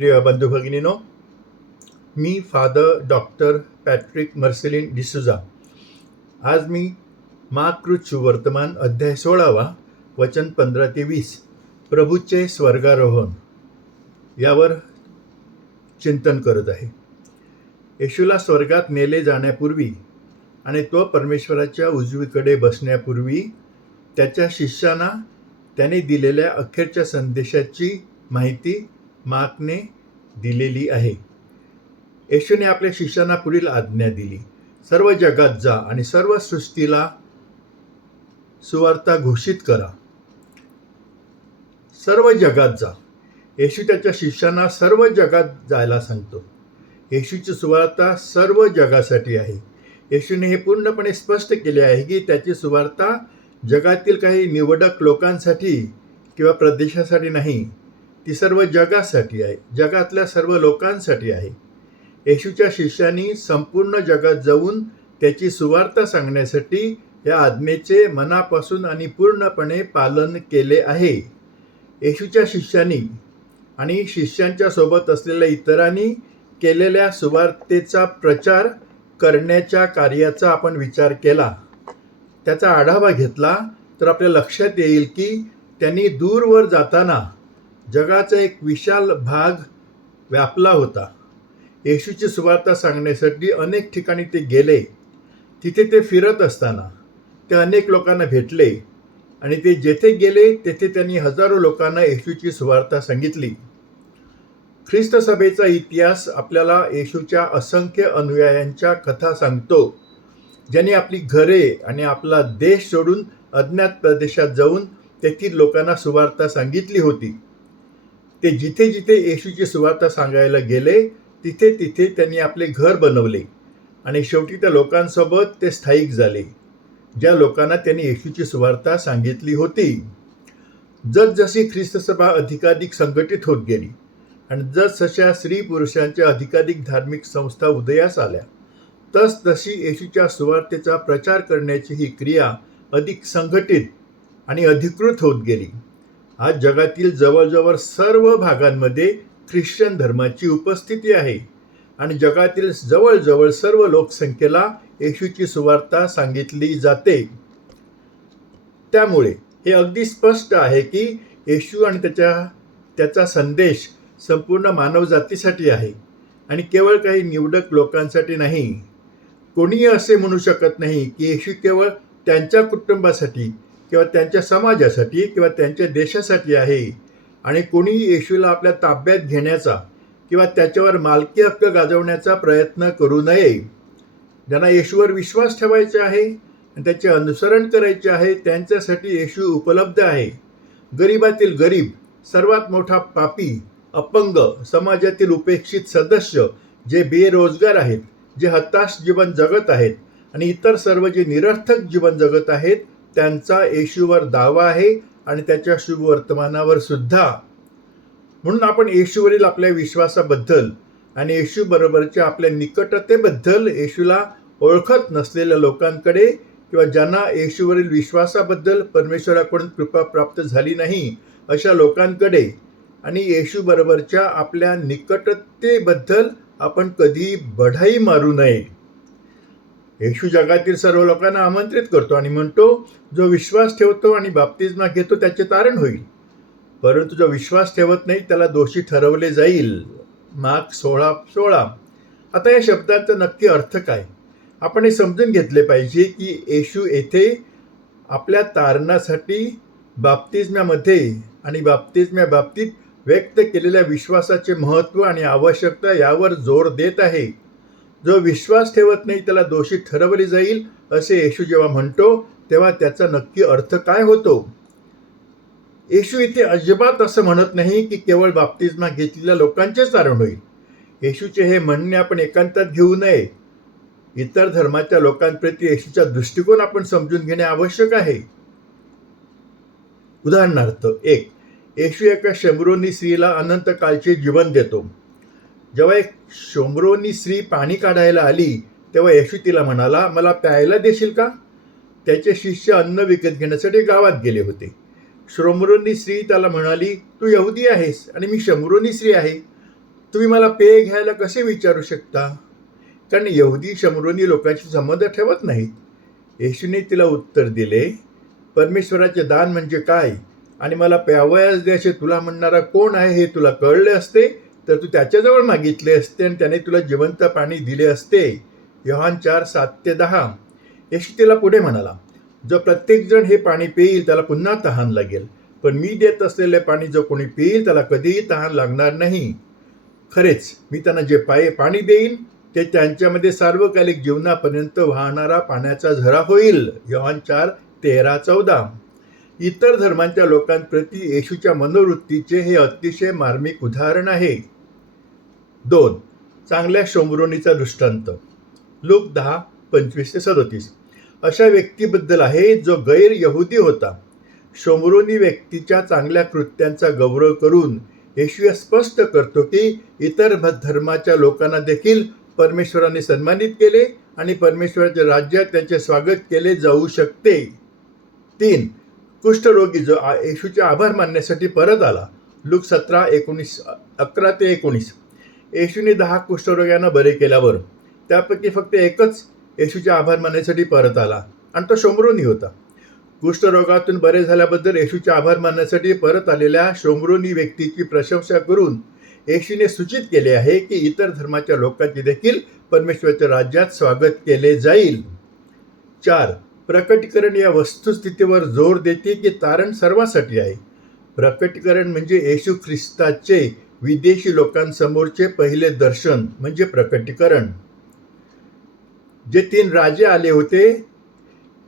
प्रिय बंधू भगिनीनो मी father doctor Patrick Marcelin D'Souza आज मी माकृत वर्तमान अध्याय सोळावा वचन पंधरा ते वीस प्रभूचे स्वर्गारोहण यावर चिंतन करत आहे. येशूला स्वर्गात नेले जाण्यापूर्वी आणि तो परमेश्वराच्या उजवीकडे बसण्यापूर्वी त्याच्या शिष्यांना त्याने दिलेल्या अखेरच्या संदेशाची माहिती मार्कने दिलेली आहे. येशूने आपल्या शिष्यांना पुढील आज्ञा दिली. सर्व जगात जा आणि सर्व सृष्टीला सुवार्ता घोषित करा. सर्व जगात जा. येशू त्याच्या शिष्यांना सर्व जगात जायला सांगतो. येशूची सुवार्ता सर्व जगासाठी आहे. येशूने हे पूर्णपणे स्पष्ट केले आहे की त्याची सुवार्ता जगातील काही निवडक लोकांसाठी किंवा प्रदेशासाठी नाही ती सर्व जगासाठी आहे जगातल्या सर्व लोकांसाठी आहे. येशूच्या शिष्यांनी संपूर्ण जगात जाऊन त्याची सुवार्ता सांगण्यासाठी या आज्ञेचे मनापासून आणि पूर्णपणे पालन केले आहे. येशूच्या शिष्यांनी आणि शिष्यांच्या सोबत असलेल्या इतरांनी केलेल्या सुवार्तेचा प्रचार करण्याच्या कार्याचा आपण विचार केला. त्याचा आढावा घेतला तर आपल्या लक्षात येईल की त्यांनी दूरवर जाताना जगाचा एक विशाल भाग व्यापला होता. येशूची सुवार्ता सांगण्यासाठी अनेक ठिकाणी ते गेले. तिथे ते फिरत असताना ते अनेक लोकांना भेटले आणि ते जेथे गेले तेथे त्यांनी हजारो लोकांना येशूची सुवार्ता सांगितली. ख्रिस्त सभेचा इतिहास आपल्याला येशूच्या असंख्य अनुयायांच्या कथा सांगतो ज्यांनी आपली घरे आणि आपला देश सोडून अज्ञात प्रदेशात जाऊन तेथील लोकांना सुवार्ता सांगितली होती. ते जिथे जिथे येशूची सुवार्ता सांगायला गेले तिथे तिथे त्यांनी आपले घर बनवले. आणि शेवटी त्या लोकांसोबत ते स्थायिक झाले ज्या लोकांना त्यांनी येशूची सुवार्ता सांगितली होती. जसजशी ख्रिस्तसभा अधिकाधिक संघटित होत गेली आणि जसजशा स्त्री पुरुषांच्या अधिकाधिक धार्मिक संस्था उदयास आल्या तस तशी येशूच्या सुवार्तेचा प्रचार करण्याची ही क्रिया अधिक संघटित आणि अधिकृत होत गेली. आज जगातील जवळजवळ सर्व भागांमध्ये ख्रिश्चन धर्माची उपस्थिती आहे. आणि जगातील जवळजवळ सर्व लोकसंख्येला येशूची सुवार्ता सांगितली जाते. त्यामुळे हे अगदी स्पष्ट आहे की येशू आणि त्याच्या त्याचा संदेश संपूर्ण मानवजातीसाठी आहे आणि केवळ काही निवडक लोकांसाठी नाही. कोणीही असे म्हणू शकत नाही की येशू केवळ त्यांच्या कुटुंबासाठी किंवा त्यांच्या समाजासाठी किंवा त्यांच्या देशासाठी आहे. आणि कोणीही येशूला आपल्या ताब्यात घेण्याचा किंवा त्याच्यावर मालकी हक्क गाजवण्याचा प्रयत्न करू नये. ज्यांना येशूवर विश्वास ठेवायचा आहे आणि त्याचे अनुसरण करायचे आहे त्यांच्यासाठी येशू उपलब्ध आहे. गरीबातील गरीब सर्वात मोठा पापी अपंग समाजातील उपेक्षित सदस्य जे बेरोजगार आहेत जे हताश जीवन जगत आहेत आणि इतर सर्व जे निरर्थक जीवन जगत आहेत त्यांचा येशूवर दावा आहे आणि त्याच्या शुभ वर्तमानावर सुद्धा. म्हणून आपण येशूवरील आपल्या विश्वासाबद्दल आणि येशू बरोबरच्या आपल्या निकटतेबद्दल येशूला ओळखत नसलेल्या लोकांकडे किंवा ज्यांना येशूवरील विश्वासाबद्दल परमेश्वराकडून कृपा प्राप्त झाली नाही अशा लोकांकडे आणि येशू बरोबरच्या आपल्या निकटतेबद्दल आपण कधी बढाई मारू नये. येशू जगातील सर्व लोकांना आमंत्रित करतो आणि म्हणतो जो विश्वास ठेवतो आणि बाप्तिस्मा घेतो त्याचे तारण होईल. परंतु जो विश्वास ठेवत नाही त्याला दोषी ठरवले जाईल. माग सोळा सोळा. आता या शब्दाचा नक्की अर्थ काय? आपण हे समजून घेतले पाहिजे की येशू येथे आपल्या तारणासाठी बाप्तिस्म्यामध्ये आणि बाप्तिस्म्या बाबतीत व्यक्त केलेल्या विश्वासाचे महत्त्व आणि आवश्यकता यावर जोर देत आहे. जो विश्वास ठेवत नाही त्याला दोषी ठरवले जाईल असे येशू जेव्हा म्हणतो तेव्हा त्याचा नक्की अर्थ काय होतो? येशू इथे अजिबात असं म्हणत नाही की केवळ बाप्तिस्मा घेतलेल्या लोकांचेच तारण होईल. येशूचे हे म्हणणे आपण एकांतात घेऊ नये. इतर धर्माच्या लोकांप्रती येशूचा दृष्टिकोन आपण समजून घेणे आवश्यक आहे. उदाहरणार्थ एक येशू एका शंभरोनी स्त्रीला अनंत काळचे जीवन देतो. जेव्हा एक शोमरोनी स्त्री पाणी काढायला आली तेव्हा येशू तिला म्हणाला मला प्यायला देशील का? त्याचे शिष्य अन्न विकत घेण्यासाठी गावात गेले होते. श्रोमरोनी स्त्री त्याला म्हणाली तू यहुदी आहेस आणि मी शमरोनी स्त्री आहे. तुम्ही मला पेय घ्यायला कसे विचारू शकता? कारण यहुदी शमरोनी लोकांशी संबंध ठेवत नाहीत. येशूने तिला उत्तर दिले परमेश्वराचे दान म्हणजे काय? आणि मला प्यावयास द्यायचे तुला म्हणणारा कोण आहे हे तुला कळले असते? तर तू त्याच्याजवळ मागितले असते आणि त्याने तुला जिवंत पाणी दिले असते. योहान चार सात ते दहा. येशू तिला पुढे म्हणाला जो प्रत्येकजण हे पाणी पिईल त्याला पुन्हा तहान लागेल. पण मी देत असलेले पाणी जो कोणी पिईल त्याला कधीही तहान लागणार नाही. खरेच मी त्यांना जे पाय पाणी देईन ते त्यांच्यामध्ये सार्वकालिक जीवनापर्यंत वाहणारा पाण्याचा झरा होईल. योहान चार तेरा चौदा. इतर धर्मांच्या लोकांप्रती येशूच्या मनोवृत्तीचे हे अतिशय मार्मिक उदाहरण आहे. दोन चांगल्या शोमरोनीचा दृष्टांत. लोक दहा पंचवीस ते सदोतीस. अशा व्यक्तीबद्दल आहे जो गैर यहुदी होता. शोमरोनी व्यक्तीच्या चांगल्या कृत्यांचा गौरव करून येशू स्पष्ट करतो की इतर धर्माच्या लोकांना देखील परमेश्वराने सन्मानित केले आणि परमेश्वराच्या राज्यात त्याचे स्वागत केले जाऊ शकते. तीन कुष्ठरोगी जो येशूचे आभार मानण्यासाठी परत आला. लूक सतरा एकोणीस अकरा ते एकोणीस. येशूने दहा कुष्ठरोग्यांना बरे केल्यावर त्यापैकी फक्त एकच येशूचे आभार मानण्यासाठी परत आला आणि तो शोमरोनी होता. कुष्ठरोगातून बरे झाल्याबद्दल येशूचे आभार मानण्यासाठी परत आलेल्या शोमरोनी व्यक्तीची प्रशंसा करून येशूने सूचित केले आहे की इतर धर्माच्या लोकांचे देखील परमेश्वराच्या राज्यात स्वागत केले जाईल. चार प्रकटीकरण या वस्तुस्थितीवर जोर देते की तारण सर्वासाठी आहे. प्रकटीकरण म्हणजे येशू ख्रिस्ताचे विदेशी लोकांसमोरचे पहिले दर्शन म्हणजे प्रकटीकरण. जे तीन राजे आले होते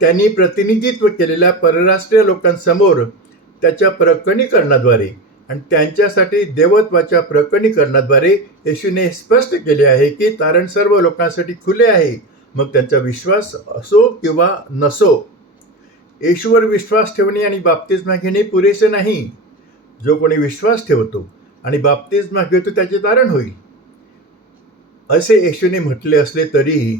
त्यांनी प्रतिनिधित्व केलेल्या परराष्ट्रीय लोकांसमोर त्याच्या प्रकटीकरणाद्वारे आणि त्यांच्यासाठी देवत्वाच्या प्रकटीकरणाद्वारे येशूने स्पष्ट केले आहे की तारण सर्व लोकांसाठी खुले आहे. मग त्यांचा विश्वास असो किंवा नसो येशूवर विश्वास ठेवणे आणि बाप्तिस्मा घेणे पुरेसे नाही. जो कोणी विश्वास ठेवतो आणि बाप्तिस्मा घेतो त्याचे तारण होईल. असे येशूने म्हटले असले तरीही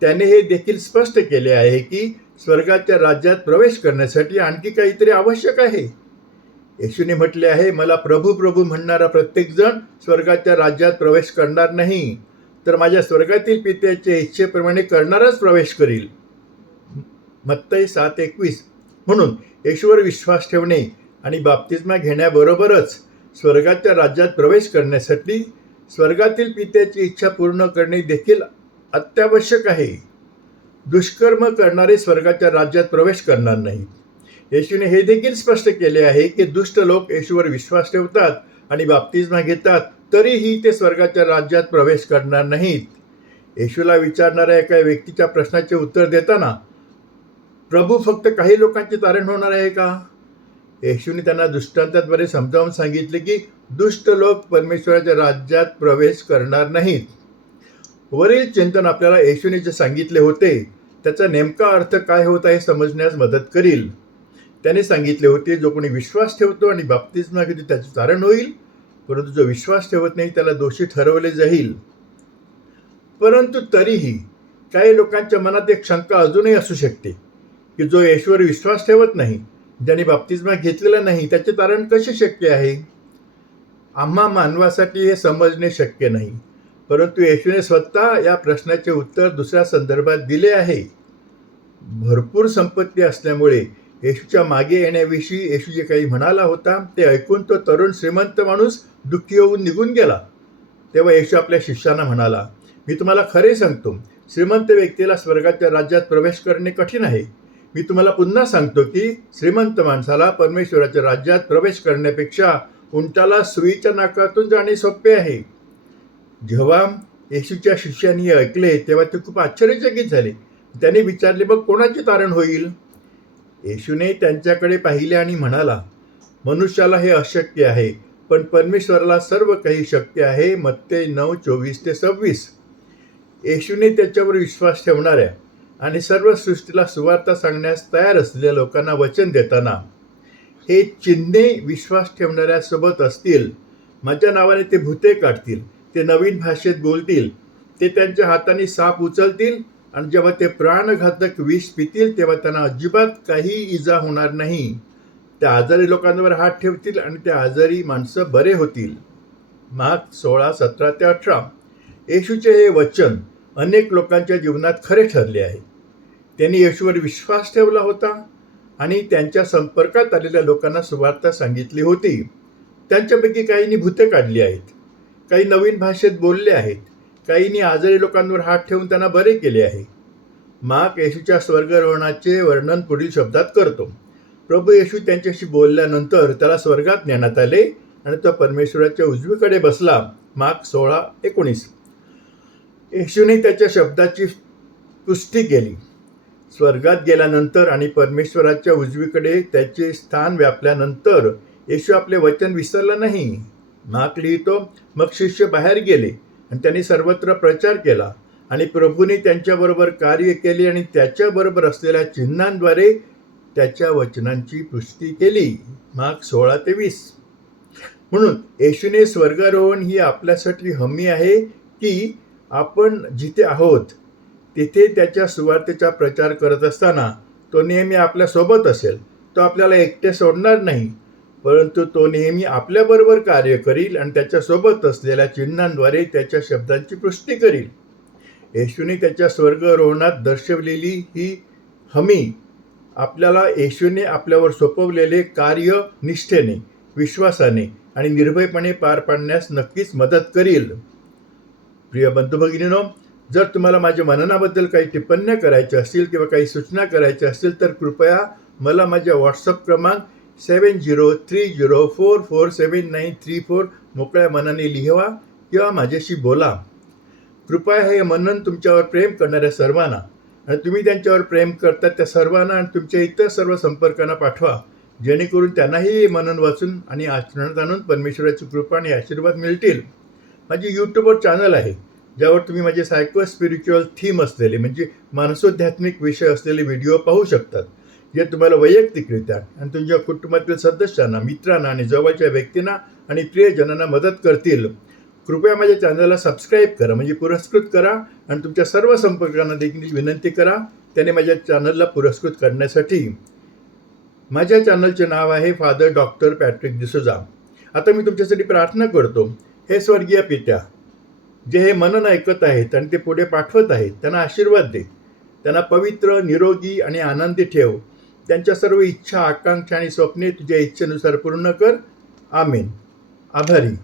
त्याने हे देखील स्पष्ट केले आहे की स्वर्गाच्या राज्यात प्रवेश करण्यासाठी आणखी काहीतरी आवश्यक आहे. येशूने म्हटले आहे मला प्रभू प्रभू म्हणणारा प्रत्येकजण स्वर्गाच्या राज्यात प्रवेश करणार नाही तर माझ्या स्वर्गातील पित्याच्या इच्छेप्रमाणे करणारच प्रवेश करील. मत्तय सात एकवीस. म्हणून येशूवर विश्वास ठेवणे आणि बाप्तिस्मा घेण्याबरोबरच स्वर्गाच्या राज्यात प्रवेश करण्यासाठी स्वर्गातील पित्याची इच्छा पूर्ण करणे देखील अत्यावश्यक आहे. दुष्कर्म करणारे स्वर्गाच्या राज्यात प्रवेश करणार नाही येशूने हे देखील स्पष्ट केले आहे की दुष्ट लोक येशूवर विश्वास ठेवतात आणि बाप्तिस्मा घेतात तरीही ते स्वर्गाच्या राज्यात प्रवेश करणार नाहीत. येशूला विचारणाऱ्या एका व्यक्तीच्या प्रश्नाचे उत्तर देताना प्रभू फक्त काही लोकांचे तारण होणार आहे का? येशूने त्यांना दृष्टांताद्वारे समजावून सांगितले की दुष्ट लोक परमेश्वराच्या राज्यात प्रवेश करणार नाहीत. वरील चिंतन आपल्याला येशूने जे सांगितले होते त्याचा नेमका अर्थ काय होता हे समजण्यास मदत करील. त्याने सांगितले होते जो कोणी विश्वास ठेवतो आणि बाप्तिस्मा घेतो त्याचे तारण होईल परंतु जो विश्वास ठेवत नाही त्याला दोषी ठरवले जाईल. परंतु तरीही काही लोकांच्या मनात एक शंका अजूनही असू शकते की जो येशूवर विश्वास ठेवत नाही ज्याने बाप्तिस्मा घेतलेला नाही त्याचे तारण कसे शक्य आहे? आम्हा मानवासाठी हे समजणे शक्य नाही. परंतु येशूने स्वतः या प्रश्नाचे उत्तर दुसऱ्या संदर्भात दिले आहे. भरपूर संपत्ती असल्यामुळे येशूच्या मागे येण्याविषयी येशू जे काही म्हणाला होता ते ऐकून तो तरुण श्रीमंत माणूस दुःखी होऊन निघून गेला. तेव्हा येशू आपल्या शिष्यांना म्हणाला मी तुम्हाला खरे सांगतो श्रीमंत व्यक्तीला स्वर्गाच्या राज्यात प्रवेश करणे कठीण आहे. मी तुम्हाला पुन्हा सांगतो की श्रीमंत माणसाला परमेश्वराच्या राज्यात प्रवेश करण्यापेक्षा उंटाला सुईच्या नाकातून जाणे सोपे आहे. जेव्हा येशूच्या शिष्यांनी ऐकले तेव्हा ते खूप आश्चर्यचकित झाले. त्याने विचारले मग कोणाचे तारण होईल? येशूने त्यांच्याकडे पाहिले आणि म्हणाला मनुष्याला हे अशक्य आहे पण परमेश्वराला सर्व काही शक्य आहे. मत्ते नऊ चोवीस ते सव्वीस. येशूने त्याच्यावर विश्वास ठेवणाऱ्या आणि सर्व सृष्टीला सुवार्ता सांगण्यास तयार असलेल्या लोकांना वचन देताना हे चिन्हे विश्वास ठेवणाऱ्यासोबत असतील माझ्या नावाने ते भूते काढतील ते नवीन भाषेत बोलतील ते त्यांच्या हाताने साप उचलतील आणि जेव्हा ते प्राणघातक विष पितील तेव्हा त्यांना अजिबात काही इजा होणार नाही. त्या आजारी लोकांवर हात ठेवतील आणि त्या आजारी माणसं बरे होतील. मार्क सोळा सतरा ते अठरा. येशूचे हे वचन अनेक लोकांच्या जीवनात खरे ठरले आहे. त्यांनी येशूवर विश्वास ठेवला होता आणि त्यांच्या संपर्कात आलेल्या लोकांना सुवार्ता सांगितली होती. त्यांच्यापैकी काहींनी भूते काढली आहेत काही नवीन भाषेत बोलले आहेत काहींनी आजारी लोकांवर हात ठेवून त्यांना बरे केले आहे. माक येशूच्या स्वर्गरोहणाचे वर्णन पुढील शब्दात करतो. प्रभू येशू त्यांच्याशी बोलल्यानंतर त्याला स्वर्गात नेण्यात आले आणि तो परमेश्वराच्या उजवीकडे बसला. माक सोळा एकोणीस. येशूने त्याच्या शब्दाची पुष्टी केली. स्वर्गात गेल्यानंतर आणि परमेश्वराच्या उजवीकडे त्याचे स्थान व्यापल्यानंतर येशू आपले वचन विसरलं नाही. माक लिहितो मग शिष्य बाहेर गेले आणि त्यांनी सर्वत्र प्रचार केला. आणि प्रभूने त्यांच्याबरोबर कार्य केले आणि त्याच्याबरोबर असलेल्या चिन्हांद्वारे त्याच्या वचनांची पुष्टी केली. माग सोळा ते वीस. म्हणून येशूने स्वर्गारोहण ही आपल्यासाठी हमी आहे की आपण जिथे आहोत तिथे त्याच्या सुवार्थेचा प्रचार करत असताना तो नेहमी आपल्यासोबत असेल. तो आपल्याला एकटे सोडणार नाही. परंतु तो नेहमी आपल्याबरोबर कार्य करील आणि त्याच्यासोबत असलेल्या चिन्हांद्वारे त्याच्या शब्दांची पुष्टी करील. येशूने त्याच्या स्वर्गरोहणात दर्शवलेली ही हमी आपल्याला येशूने आपल्यावर सोपवलेले कार्य निष्ठेने विश्वासाने आणि निर्भयपणे पार पाडण्यास नक्कीच मदत करील. प्रिय बंधू भगिनीनो जर तुम्हाला माझ्या मननाबद्दल काही टिप्पण्या करायच्या असतील किंवा काही सूचना करायच्या असतील तर कृपया मला माझ्या व्हॉट्सअप क्रमांक seven zero three zero four four seven nine three four मोकळ्या मनाने लिहावा किंवा माझ्याशी बोला. कृपया हे मनन तुमच्यावर प्रेम करणाऱ्या सर्वांना आणि तुम्ही त्यांच्यावर प्रेम करतात त्या सर्वांना आणि तुमच्या इतर सर्व संपर्कांना पाठवा. जेणेकरून त्यांनाही मनन वाचून आणि आचरणात आणून परमेश्वराची कृपा आणि आशीर्वाद मिळतील. माझी यूट्यूबवर चॅनल आहे. ज्यावर तुम्ही माझे सायको स्पिरिच्युअल थीम असलेले म्हणजे मानसोध्यात्मिक विषय असलेले व्हिडिओ पाहू शकतात. जे तुम्हाला वैयक्तिकरित्या आणि तुमच्या कुटुंबातील सदस्यांना मित्रांना आणि जवळच्या व्यक्तींना आणि प्रियजनांना मदत करतील. कृपया माझ्या चॅनलला सबस्क्राईब करा म्हणजे पुरस्कृत करा आणि तुमच्या सर्व संपर्कांना देखील विनंती करा त्याने माझ्या चॅनलला पुरस्कृत करण्यासाठी. माझ्या चॅनलचे नाव आहे फादर डॉक्टर पॅट्रिक डिसोजा आता मी तुमच्यासाठी प्रार्थना करतो. हे स्वर्गीय पित्या जे हे मनन ऐकत आहेत आणि ते पुढे पाठवत आहेत त्यांना आशीर्वाद दे. त्यांना पवित्र निरोगी आणि आनंदी ठेव. त्यांच्या सर्व इच्छा आकांक्षा आणि स्वप्ने तुझ्या इच्छेनुसार पूर्ण कर. आमेन. आभारी.